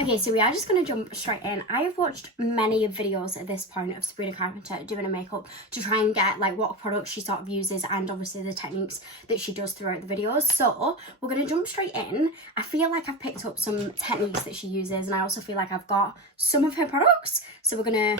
Okay, so we are just going to jump straight in. I have watched many videos at this point of Sabrina Carpenter doing her makeup to try and get like what products she sort of uses and obviously the techniques that she does throughout the videos. So we're going to jump straight in. I feel like I've picked up some techniques that she uses, and I also feel like I've got some of her products. So we're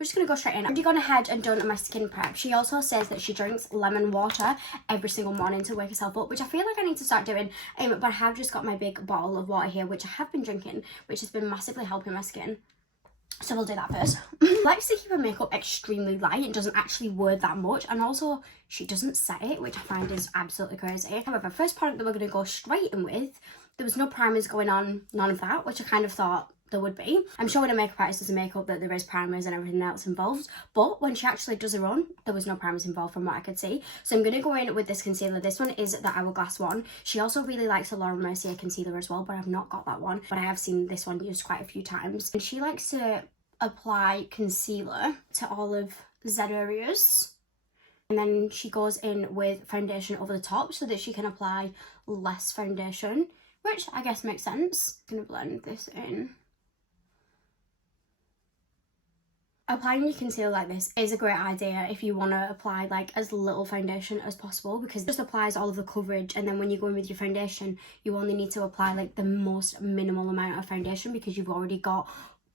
just going to go straight in. I've already gone ahead and done my skin prep. She also says that she drinks lemon water every single morning to wake herself up, which I feel like I need to start doing. But I have just got my big bottle of water here, which I have been drinking, which has been massively helping my skin. So we'll do that first. Likes to keep her makeup extremely light and doesn't actually wear that much. And also, she doesn't set it, which I find is absolutely crazy. However, first product that we're going to go straight in with, there was no primers going on, none of that, which I kind of thought there would be. I'm sure when a makeup artist does a makeup that there is primers and everything else involved, but when she actually does her own, there was no primers involved from what I could see. So I'm going to go in with this concealer. This one is the Hourglass one. She also really likes the Laura Mercier concealer as well, but I've not got that one, but I have seen this one used quite a few times. And she likes to apply concealer to all of Z areas, and then she goes in with foundation over the top so that she can apply less foundation, which I guess makes sense. I'm going to blend this in. Applying your concealer like this is a great idea if you want to apply like as little foundation as possible, because it just applies all of the coverage, and then when you go in with your foundation you only need to apply like the most minimal amount of foundation because you've already got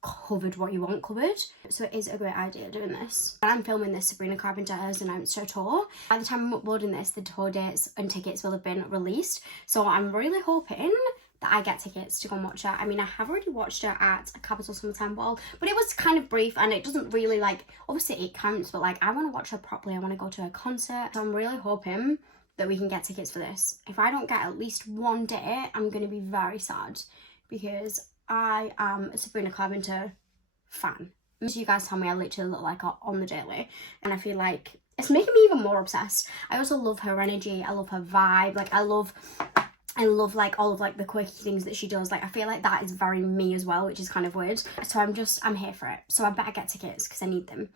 covered what you want covered. So it is a great idea doing this. When I'm filming this, Sabrina Carpenter has announced her tour. By the time I'm uploading this, the tour dates and tickets will have been released, so I'm really hoping that I get tickets to go and watch her. I mean, I have already watched her at a Capital Summertime Ball, but it was kind of brief and it doesn't really like, obviously it counts, but like I want to watch her properly. I want to go to her concert. So I'm really hoping that we can get tickets for this. If I don't get at least one day, I'm going to be very sad because I am a Sabrina Carpenter fan. As you guys tell me, I literally look like her on the daily, and I feel like it's making me even more obsessed. I also love her energy. I love her vibe. Like I love like all of like the quirky things that she does. Like I feel like that is very me as well, which is kind of weird. So I'm here for it. So I better get tickets because I need them.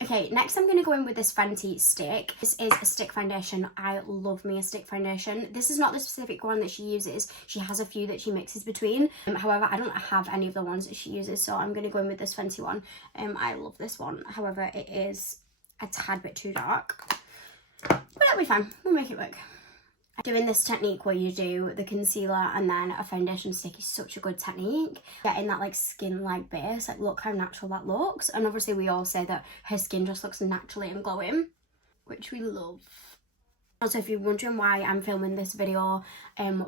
Okay, next I'm going to go in with this Fenty stick. This is a stick foundation. I love me a stick foundation. This is not the specific one that she uses. She has a few that she mixes between. However, I don't have any of the ones that she uses, so I'm going to go in with this Fenty one. I love this one. However, it is a tad bit too dark. But it'll be fine. We'll make it work. Doing this technique where you do the concealer and then a foundation stick is such a good technique. Getting that like skin-like base, like look how natural that looks. And obviously we all say that her skin just looks naturally and glowing, which we love. Also, if you're wondering why I'm filming this video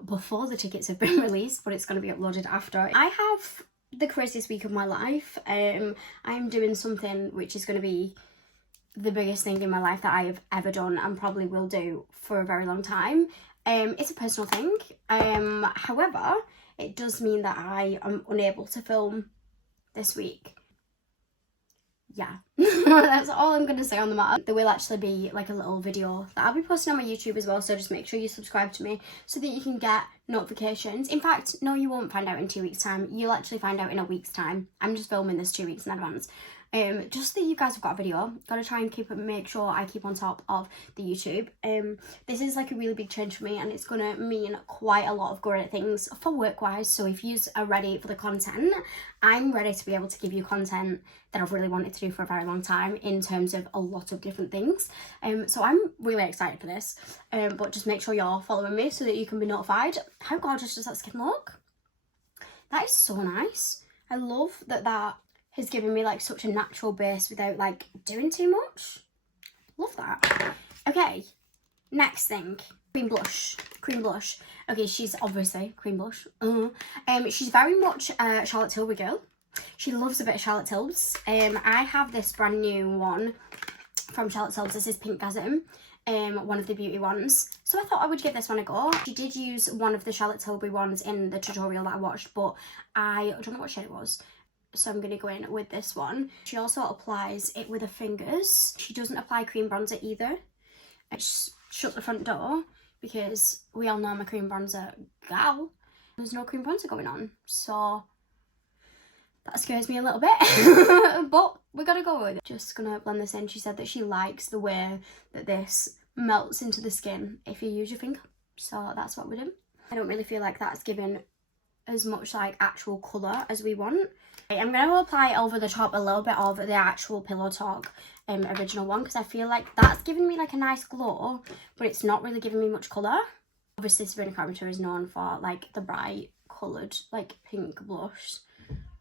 before the tickets have been released, but it's going to be uploaded after, I have the craziest week of my life. I'm doing something which is going to be the biggest thing in my life that I have ever done and probably will do for a very long time. It's a personal thing. However, it does mean that I am unable to film this week. Yeah, that's all I'm going to say on the matter. There will actually be like a little video that I'll be posting on my YouTube as well, so just make sure you subscribe to me so that you can get notifications. In fact, no, you won't find out in 2 weeks' time. You'll actually find out in a week's time. I'm just filming this 2 weeks in advance. Just that you guys have got a video. Gotta try and make sure I keep on top of the YouTube. This is like a really big change for me, and it's gonna mean quite a lot of great things for work wise. So if you are ready for the content, I'm ready to be able to give you content that I've really wanted to do for a very long time in terms of a lot of different things. So I'm really excited for this. But just make sure you're following me so that you can be notified. How gorgeous does that skin look? That is so nice. I love that has given me like such a natural base without like doing too much. Love that. Okay, next thing, cream blush. Okay, she's obviously cream blush. She's very much a Charlotte Tilbury girl. She loves a bit of Charlotte Tilbury. I have this brand new one from Charlotte Tilbury. This is peachgasm. One of the beauty ones, so I thought I would give this one a go. She did use one of the Charlotte Tilbury ones in the tutorial that I watched, but I don't know what shade it was. So I'm going to go in with this one. She also applies it with her fingers. She doesn't apply cream bronzer either. I just shut the front door because we all know I'm a cream bronzer gal. There's no cream bronzer going on, so that scares me a little bit. But we gotta go with it. Just gonna blend this in. She said that she likes the way that this melts into the skin if you use your finger. So that's what we do. I don't really feel like that's giving as much like actual colour as we want. I'm going to apply over the top a little bit of the actual Pillow Talk original one, because I feel like that's giving me like a nice glow, but it's not really giving me much colour. Obviously Sabrina Carpenter is known for like the bright coloured like pink blush,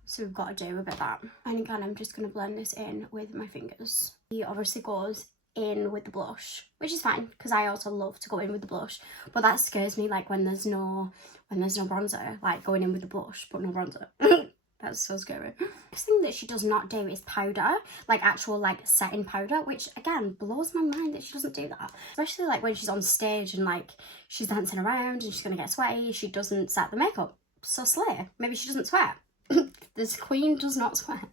so we've got to do a bit of that. And again, I'm just going to blend this in with my fingers. It obviously goes in with the blush, which is fine because I also love to go in with the blush, but that scares me, like when there's no bronzer, like going in with the blush but no bronzer. That's so scary. Next thing that she does not do is powder, like actual like setting powder, which again blows my mind that she doesn't do that, especially like when she's on stage and like she's dancing around and she's gonna get sweaty. She doesn't set the makeup. So slay. Maybe she doesn't sweat. This queen does not sweat.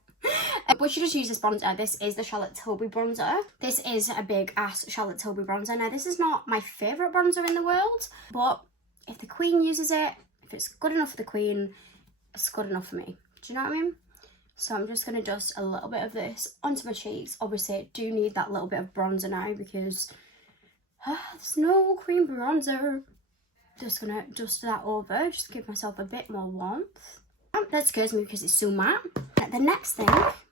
But she just uses bronzer. This is the Charlotte Tilbury bronzer. This is a big ass Charlotte Tilbury bronzer. Now this is not my favourite bronzer in the world, but if the queen uses it, if it's good enough for the queen, it's good enough for me. Do you know what I mean? So I'm just going to dust a little bit of this onto my cheeks. Obviously I do need that little bit of bronzer now because there's no cream bronzer. Just going to dust that over, just to give myself a bit more warmth. That scares me because it's so matte. The next thing,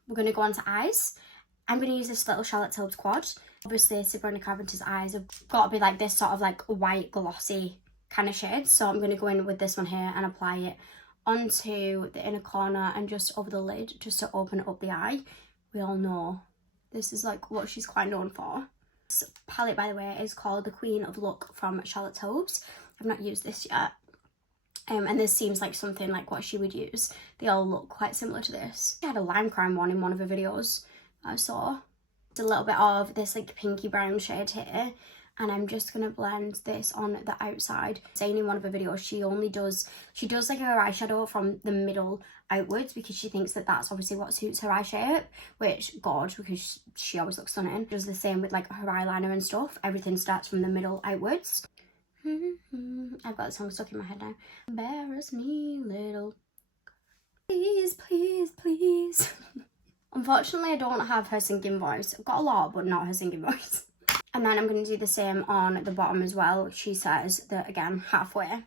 we're going to go on to eyes. I'm going to use this little Charlotte Tilbury quad. Obviously Sabrina Carpenter's eyes have got to be like this sort of like white glossy kind of shade. So I'm going to go in with this one here and apply it onto the inner corner and just over the lid, just to open up the eye. We all know this is like what she's quite known for. This palette, by the way, is called the Queen of Look from Charlotte Tilbury. I've not used this yet. And this seems like something like what she would use. They all look quite similar to this. She had a lime crime one in one of her videos I saw. It's a little bit of this like pinky brown shade here. And I'm just going to blend this on the outside. Saying in one of her videos, she does like her eyeshadow from the middle outwards because she thinks that that's obviously what suits her eye shape, which, God, because she always looks stunning. Does the same with like her eyeliner and stuff. Everything starts from the middle outwards. I've got the song stuck in my head now. Embarrass me, little. Please, please, please. Unfortunately, I don't have her singing voice. I've got a lot, but not her singing voice. And then I'm going to do the same on the bottom as well. She says that, again, halfway,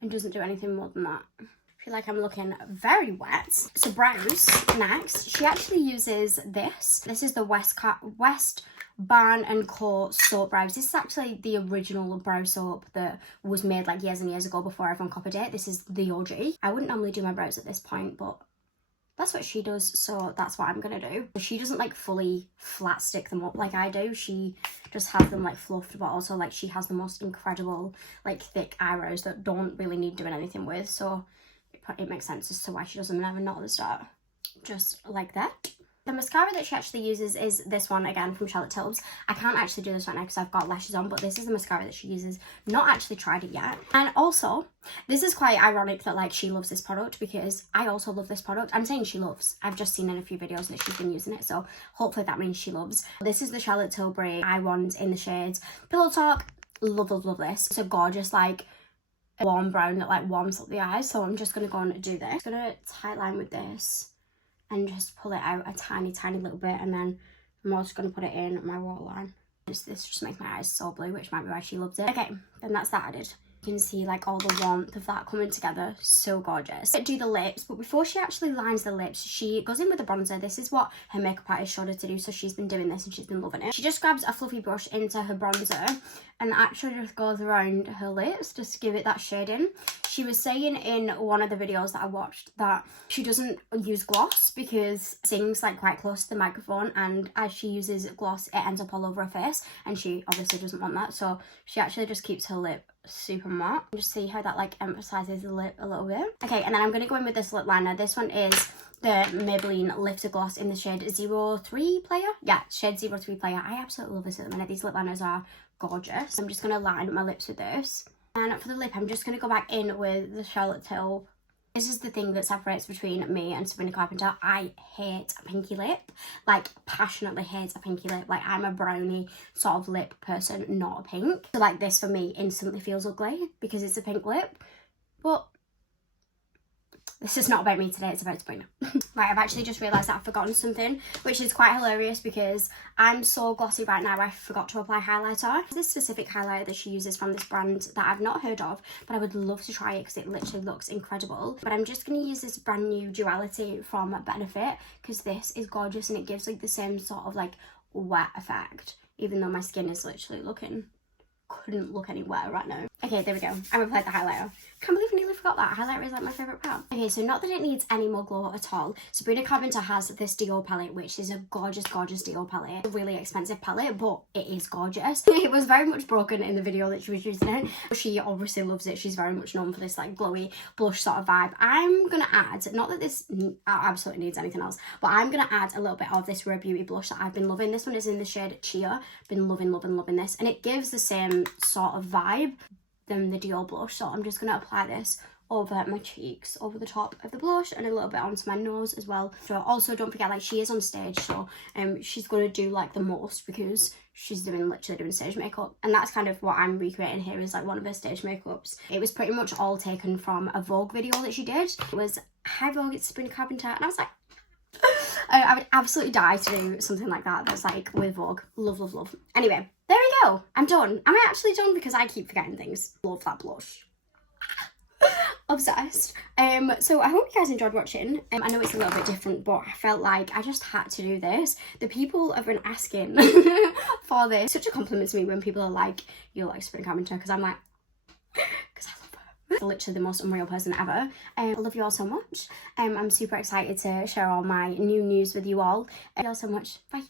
and doesn't do anything more than that. I feel like I'm looking very wet. So brows next. She actually uses this. This is the West Barn & Co soap brows. This is actually the original brow soap that was made like years and years ago before everyone copied it. This is the OG. I wouldn't normally do my brows at this point, but that's what she does, so that's what I'm gonna do. She doesn't like fully flat stick them up like I do. She just has them like fluffed, but also like she has the most incredible like thick eyebrows that don't really need doing anything with, so it makes sense as to why she does them, and I have a knot at the start. Just like that. The mascara that she actually uses is this one, again, from Charlotte Tilbury. I can't actually do this right now because I've got lashes on, but this is the mascara that she uses. Not actually tried it yet. And also, this is quite ironic that, like, she loves this product because I also love this product. I'm saying she loves. I've just seen in a few videos that she's been using it, so hopefully that means she loves. This is the Charlotte Tilbury Eye Wand in the shades Pillow Talk. Love, love, love this. It's a gorgeous, like, warm brown that, like, warms up the eyes. So I'm just going to go and do this. I'm going to tight line with this and just pull it out a tiny, tiny little bit, and then I'm also going to put it in my waterline. This just makes my eyes so blue, which might be why she loves it. Okay, then that's that added. You can see like all the warmth of that coming together. So gorgeous. Do the lips, but before she actually lines the lips, she goes in with a bronzer. This is what her makeup artist showed her to do, so she's been doing this and she's been loving it. She just grabs a fluffy brush into her bronzer and actually just goes around her lips just to give it that shading. She was saying in one of the videos that I watched that she doesn't use gloss because it sings like quite close to the microphone, and as she uses gloss it ends up all over her face, and she obviously doesn't want that, so she actually just keeps her lip super matte. Just see how that like emphasizes the lip a little bit. Okay, and then I'm going to go in with this lip liner. This one is the Maybelline Lifter Gloss in the shade 03 Player. Yeah, shade 03 Player. I absolutely love this at the minute. These lip liners are gorgeous. I'm just going to line my lips with this. And for the lip, I'm just going to go back in with the Charlotte Tilbury. This is the thing that separates between me and Sabrina Carpenter. I hate a pinky lip. Like, passionately hate a pinky lip. Like, I'm a brownie sort of lip person, not a pink. So, like, this for me instantly feels ugly because it's a pink lip. But This is not about me today, it's about Sabrina. Right, I've actually just realised that I've forgotten something, which is quite hilarious because I'm so glossy right now, I forgot to apply highlighter. This specific highlighter that she uses from this brand that I've not heard of, but I would love to try it because it literally looks incredible. But I'm just going to use this brand new Duality from Benefit because this is gorgeous and it gives like the same sort of like wet effect, even though my skin is literally couldn't look any wetter right now. Okay, there we go. I've applied the highlighter. Can't believe I nearly forgot that. Highlighter is like my favourite part. Okay, so not that it needs any more glow at all. Sabrina Carpenter has this Dior palette, which is a gorgeous, gorgeous Dior palette. A really expensive palette, but it is gorgeous. It was very much broken in the video that she was using it. She obviously loves it. She's very much known for this like glowy blush sort of vibe. I'm gonna add, not that this absolutely needs anything else, but I'm gonna add a little bit of this Rare Beauty blush that I've been loving. This one is in the shade Chia. Been loving this, and it gives the same sort of vibe than the Dior blush. So I'm just gonna apply this over my cheeks, over the top of the blush, and a little bit onto my nose as well. So also don't forget, like, she is on stage, so she's gonna do like the most because she's literally doing stage makeup, and that's kind of what I'm recreating here, is like one of her stage makeups. It was pretty much all taken from a Vogue video that she did. It was, "Hi Vogue, it's Sabrina Carpenter," and I was like, I would absolutely die to do something like that that's like with Vogue. Love, love, love. Anyway, there we go. I'm done. Am I actually done? Because I keep forgetting things. Love that blush. Obsessed. So I hope you guys enjoyed watching. I know it's a little bit different, but I felt like I just had to do this. The people have been asking for this. Such a compliment to me when people are like, "You're like Sabrina Carpenter," because I'm like, because I love her. Literally the most unreal person ever. I love you all so much. I'm super excited to share all my new news with you all. Thank you all so much. Bye.